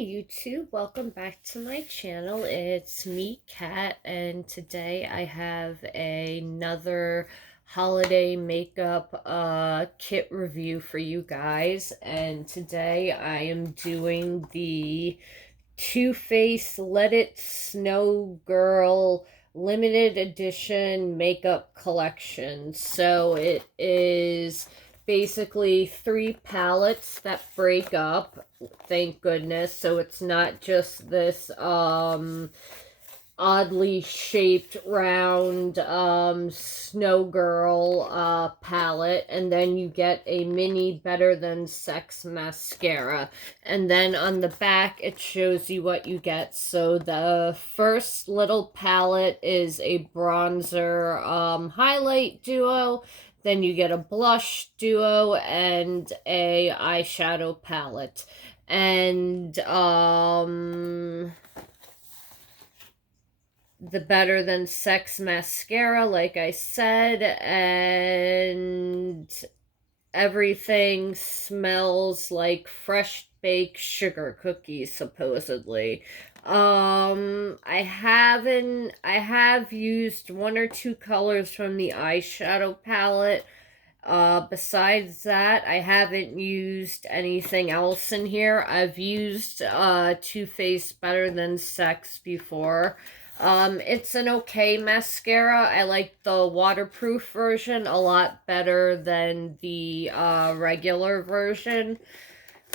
YouTube, welcome back to my channel. It's me, Kat, and today I have another holiday makeup kit review for you guys. And today I am doing the Too Faced Let It Snow Girl limited edition makeup collection. So it is basically 3 palettes that break up, thank goodness, so it's not just this oddly shaped round snow girl palette, and then you get a mini Better Than Sex mascara, and then on the back it shows you what you get. So the first little palette is a bronzer highlight duo, then you get a blush duo and a eyeshadow palette, and the Better Than Sex mascara, like I said, and everything smells like fresh baked sugar cookies, supposedly. I have used 1 or 2 colors from the eyeshadow palette. Besides that, I haven't used anything else in here. I've used Too Faced Better Than Sex before. It's an okay mascara. I like the waterproof version a lot better than the regular version.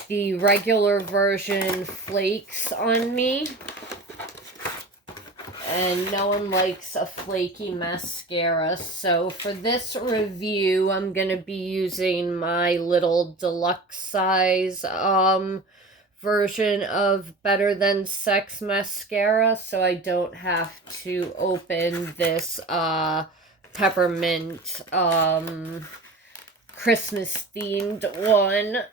The regular version flakes on me, and no one likes a flaky mascara. So for this review, I'm going to be using my little deluxe size version of Better Than Sex mascara, so I don't have to open this peppermint Christmas themed one.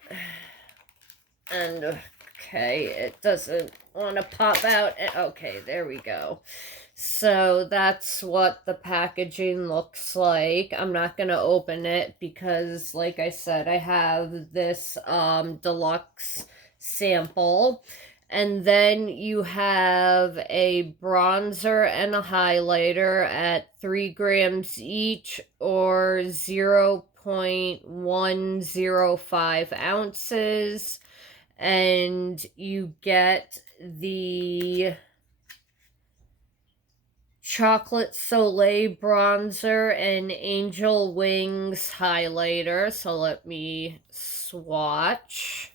And okay, it doesn't want to pop out. Okay, there we go. So that's what the packaging looks like. I'm not going to open it because, like I said, I have this deluxe sample. And then you have a bronzer and a highlighter at 3 grams each, or 0.105 ounces. And you get the Chocolate Soleil bronzer and Angel Wings highlighter. So let me swatch.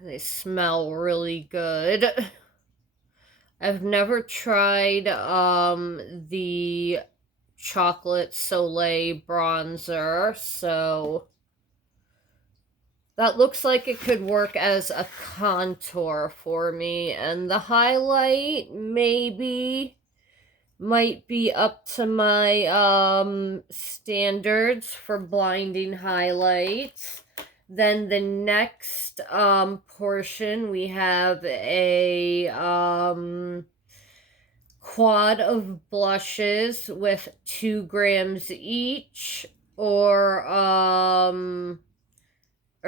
They smell really good. I've never tried the Chocolate Soleil bronzer, so that looks like it could work as a contour for me. And the highlight maybe might be up to my standards for blinding highlights. Then the next portion, we have a quad of blushes with 2 grams each, or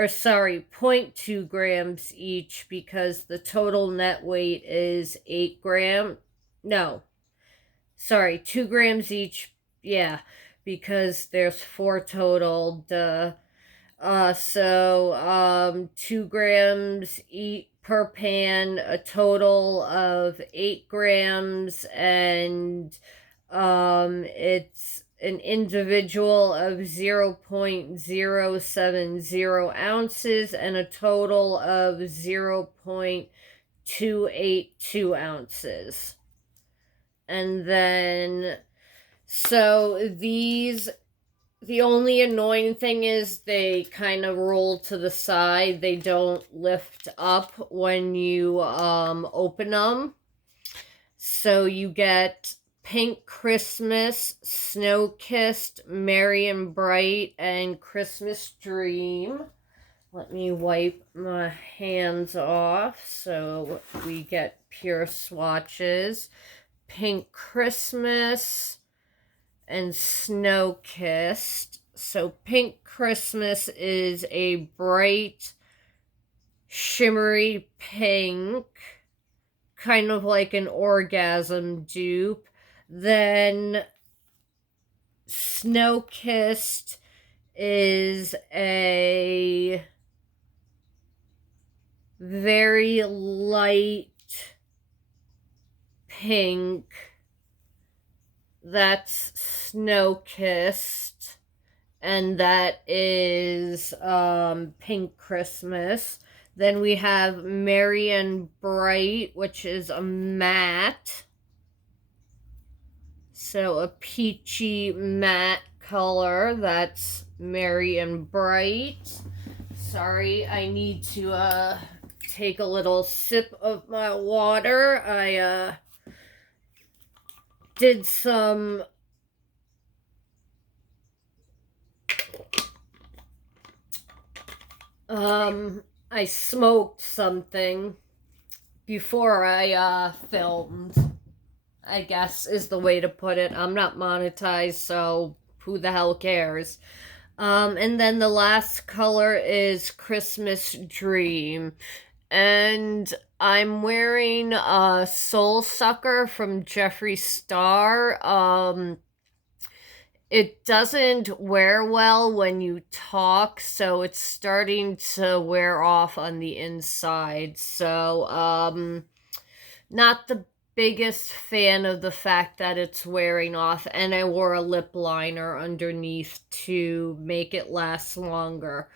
sorry, 0.2 grams each, because the total net weight is 8 grams. No, sorry, 2 grams each. Yeah, because there's 4 total. Duh. So 2 grams each per pan, a total of 8 grams, and it's an individual of 0.070 ounces and a total of 0.282 ounces. And then, so these, the only annoying thing is they kind of roll to the side. They don't lift up when you open them. So you get Pink Christmas, Snow Kissed, Merry and Bright, and Christmas Dream. Let me wipe my hands off so we get pure swatches. Pink Christmas and Snow Kissed. So Pink Christmas is a bright shimmery pink, kind of like an orgasm dupe. Then Snow Kissed is a very light pink. That's Snow Kissed. And that is Pink Christmas. Then we have Merry and Bright, which is a matte. So a peachy matte color. That's Merry and Bright. Sorry, I need to take a little sip of my water. I did some I smoked something before I filmed, I guess is the way to put it. I'm not monetized, so who the hell cares? And then the last color is Christmas Dream. And I'm wearing a Soul Sucker from Jeffree Star. It doesn't wear well when you talk, so it's starting to wear off on the inside. So, not the biggest fan of the fact that it's wearing off, and I wore a lip liner underneath to make it last longer.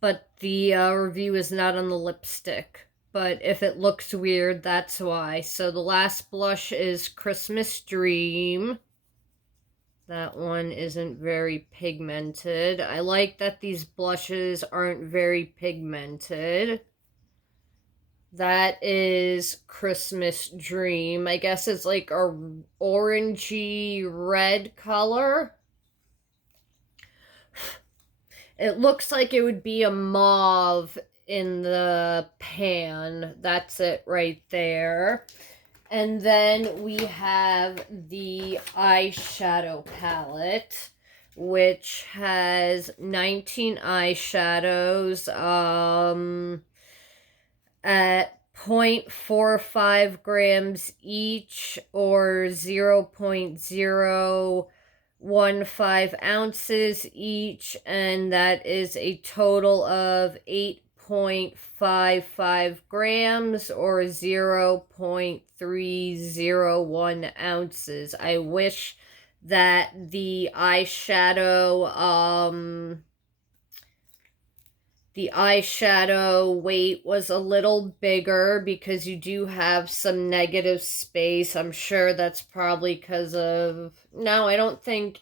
But the review is not on the lipstick. But if it looks weird, that's why. So the last blush is Christmas Dream. That one isn't very pigmented. I like that these blushes aren't very pigmented. That is Christmas Dream. I guess it's like a orangey red color. It looks like it would be a mauve in the pan. That's it right there. And then we have the eyeshadow palette, which has 19 eyeshadows at 0.45 grams each, or 0.015 ounces each, and that is a total of 8.55 grams or 0.301 ounces. I wish that the eyeshadow weight was a little bigger, because you do have some negative space. I'm sure that's probably because of... No, I don't think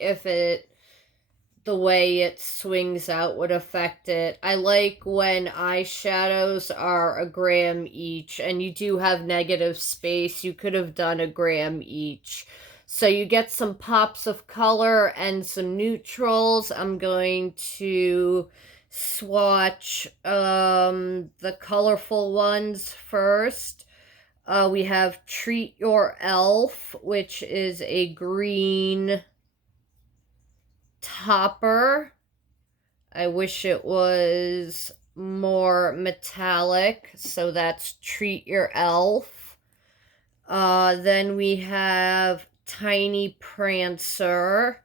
the way it swings out would affect it. I like when eyeshadows are a gram each, and you do have negative space. You could have done a gram each. So you get some pops of color and some neutrals. I'm going to swatch the colorful ones first. We have Treat Your Elf, which is a green topper. I wish it was more metallic, so that's Treat Your Elf. Then we have Tiny Prancer.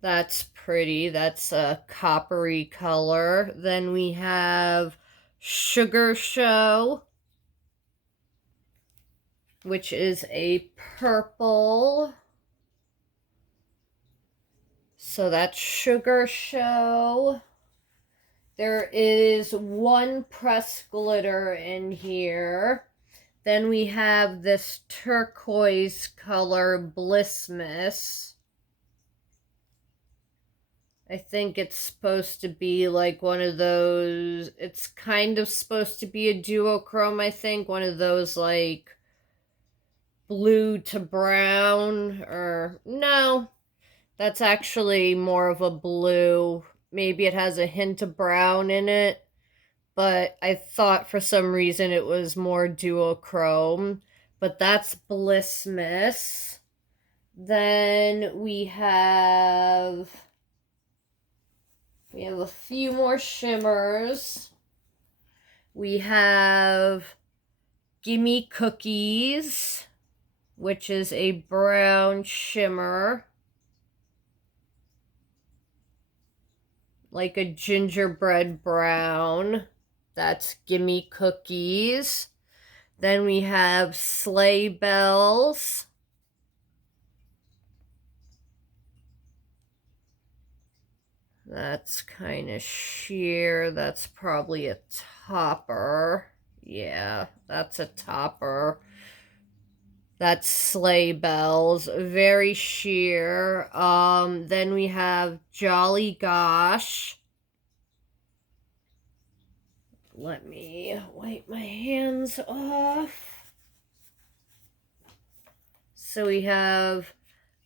That's pretty. That's a coppery color. Then we have Sugar Show, which is a purple. So that's Sugar Show. There is one pressed glitter in here. Then we have this turquoise color, Blissmas. I think it's supposed to be like one of those... It's kind of supposed to be a duochrome, I think. One of those like blue to brown, or... No, that's actually more of a blue. Maybe it has a hint of brown in it, but I thought for some reason it was more duochrome. But that's Blissmas. Then we have We have a few more shimmers. We have Gimme Cookies, which is a brown shimmer, like a gingerbread brown. That's Gimme Cookies. Then we have Sleigh Bells. That's kind of sheer. That's probably a topper. Yeah, that's a topper. That's Sleigh Bells. Very sheer. Then we have Jolly Gosh. Let me wipe my hands off. So we have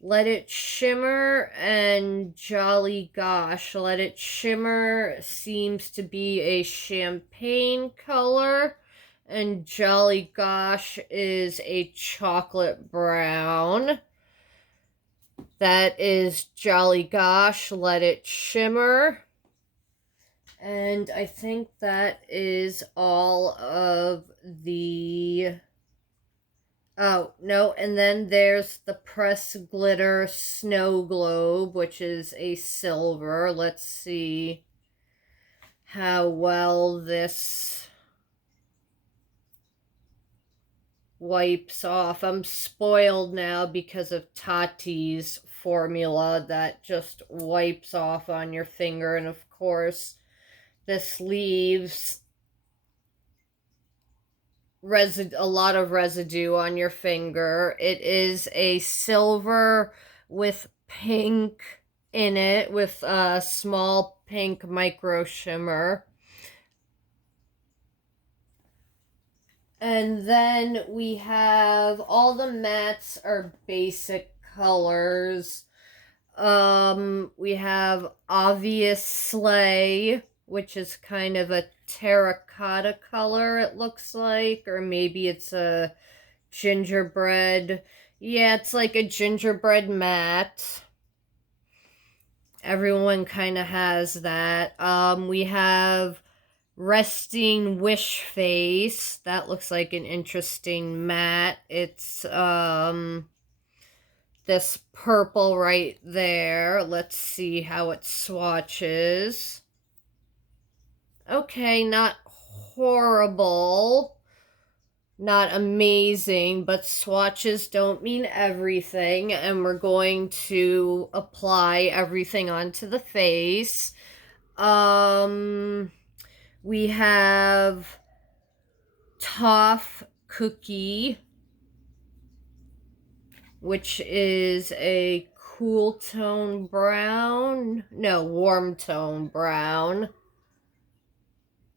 Let It Shimmer and Jolly Gosh. Let It Shimmer seems to be a champagne color, and Jolly Gosh is a chocolate brown. That is Jolly Gosh, Let It Shimmer. And I think that is all of the... Oh, no, and then there's the Press Glitter Snow Globe, which is a silver. Let's see how well this wipes off. I'm spoiled now because of Tati's formula that just wipes off on your finger. And of course, this leaves a lot of residue on your finger. It is a silver with pink in it, with a small pink micro shimmer. And then we have all the mattes are basic colors. We have Obvious Sleigh, which is kind of a terracotta color, it looks like, or maybe it's a gingerbread. Yeah, it's like a gingerbread matte. Everyone kind of has that. We have Resting Wish Face. That looks like an interesting matte. It's this purple right there. Let's see how it swatches. Okay, not horrible, not amazing, but swatches don't mean everything, and we're going to apply everything onto the face. We have Toff Cookie, which is a cool tone brown. No, warm tone brown.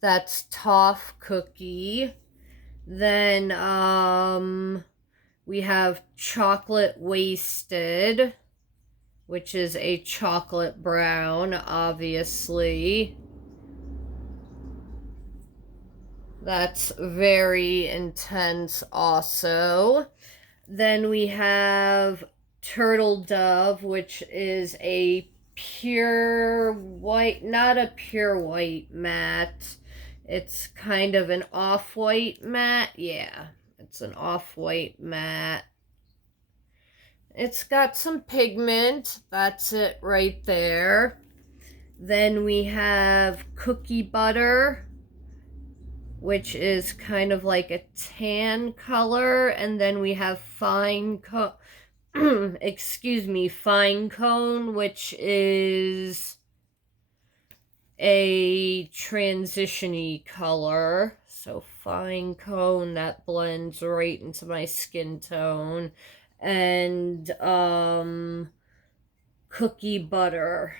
That's Toff Cookie. Then we have Chocolate Wasted, which is a chocolate brown, obviously. That's very intense also. Then we have Turtle Dove, which is a pure white, not a pure white matte. It's kind of an off-white matte. Yeah, it's an off-white matte. It's got some pigment. That's it right there. Then we have Cookie Butter, which is kind of like a tan color. And then we have Fine Cone, Fine Cone, which is a transition-y color. So Fine Cone, that blends right into my skin tone. And Cookie Butter.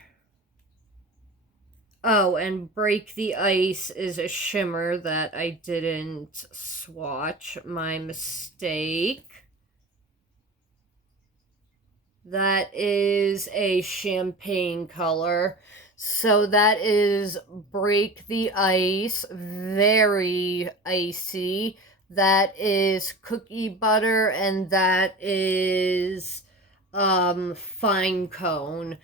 Oh, and Break the Ice is a shimmer that I didn't swatch. My mistake. That is a champagne color. So that is Break the Ice. Very icy. That is Cookie Butter, and that is Fine Cone.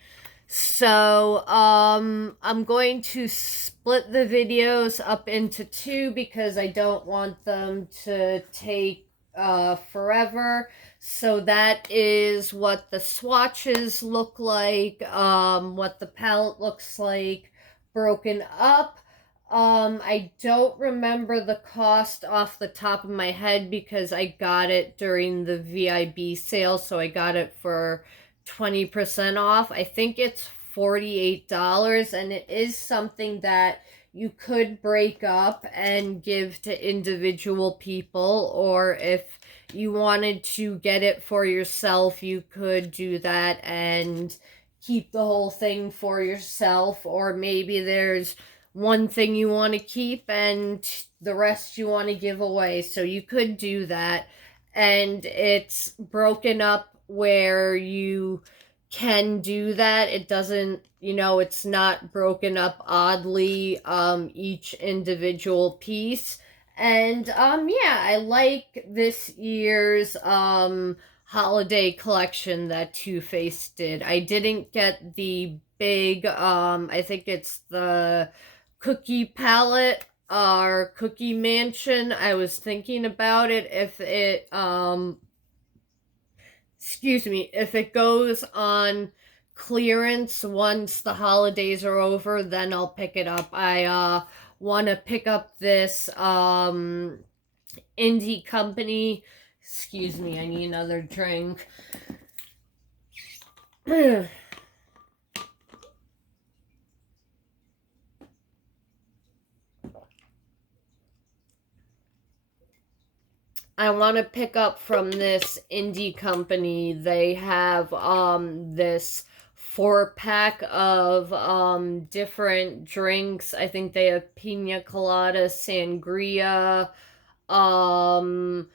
So, I'm going to split the videos up into two because I don't want them to take forever. So that is what the swatches look like, what the palette looks like broken up. I don't remember the cost off the top of my head because I got it during the VIB sale, so I got it for 20% off. I think it's $48, and it is something that you could break up and give to individual people, or if you wanted to get it for yourself, you could do that and keep the whole thing for yourself, or maybe there's one thing you want to keep and the rest you want to give away. So you could do that. And it's broken up where you can do that. It doesn't, it's not broken up oddly, each individual piece. And yeah, I like this year's holiday collection that Too Faced did. I didn't get the big I think it's the cookie palette or cookie mansion. I was thinking about it if it if it goes on clearance once the holidays are over, then I'll pick it up. I want to pick up this indie company. Excuse me, I need another drink. I want to pick up from this indie company. They have this 4-pack of different drinks. I think they have pina colada, sangria, um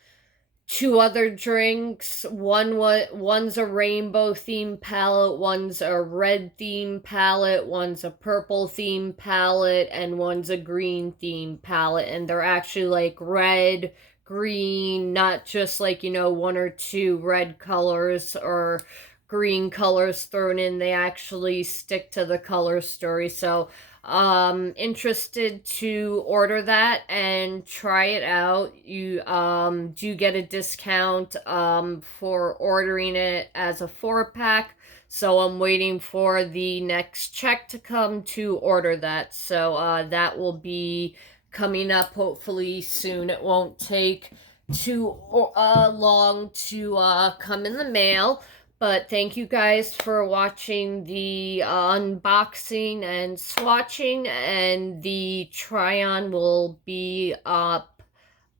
two other drinks. One's a rainbow theme palette, one's a red theme palette, one's a purple theme palette, and one's a green theme palette. And they're actually like red, green, not just like, one or two red colors or green colors thrown in. They actually stick to the color story. So interested to order that and try it out. You do get a discount for ordering it as a 4-pack. So I'm waiting for the next check to come to order that. So that will be coming up hopefully soon. It won't take too long to come in the mail. But thank you guys for watching the unboxing and swatching, and the try-on will be up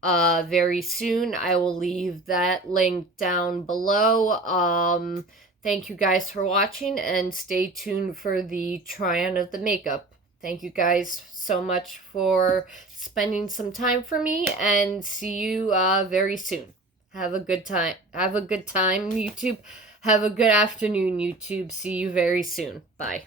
very soon. I will leave that link down below. Thank you guys for watching, and stay tuned for the try-on of the makeup. Thank you guys so much for spending some time for me, and see you very soon. Have a good time. Have a good time, YouTube. Have a good afternoon, YouTube. See you very soon. Bye.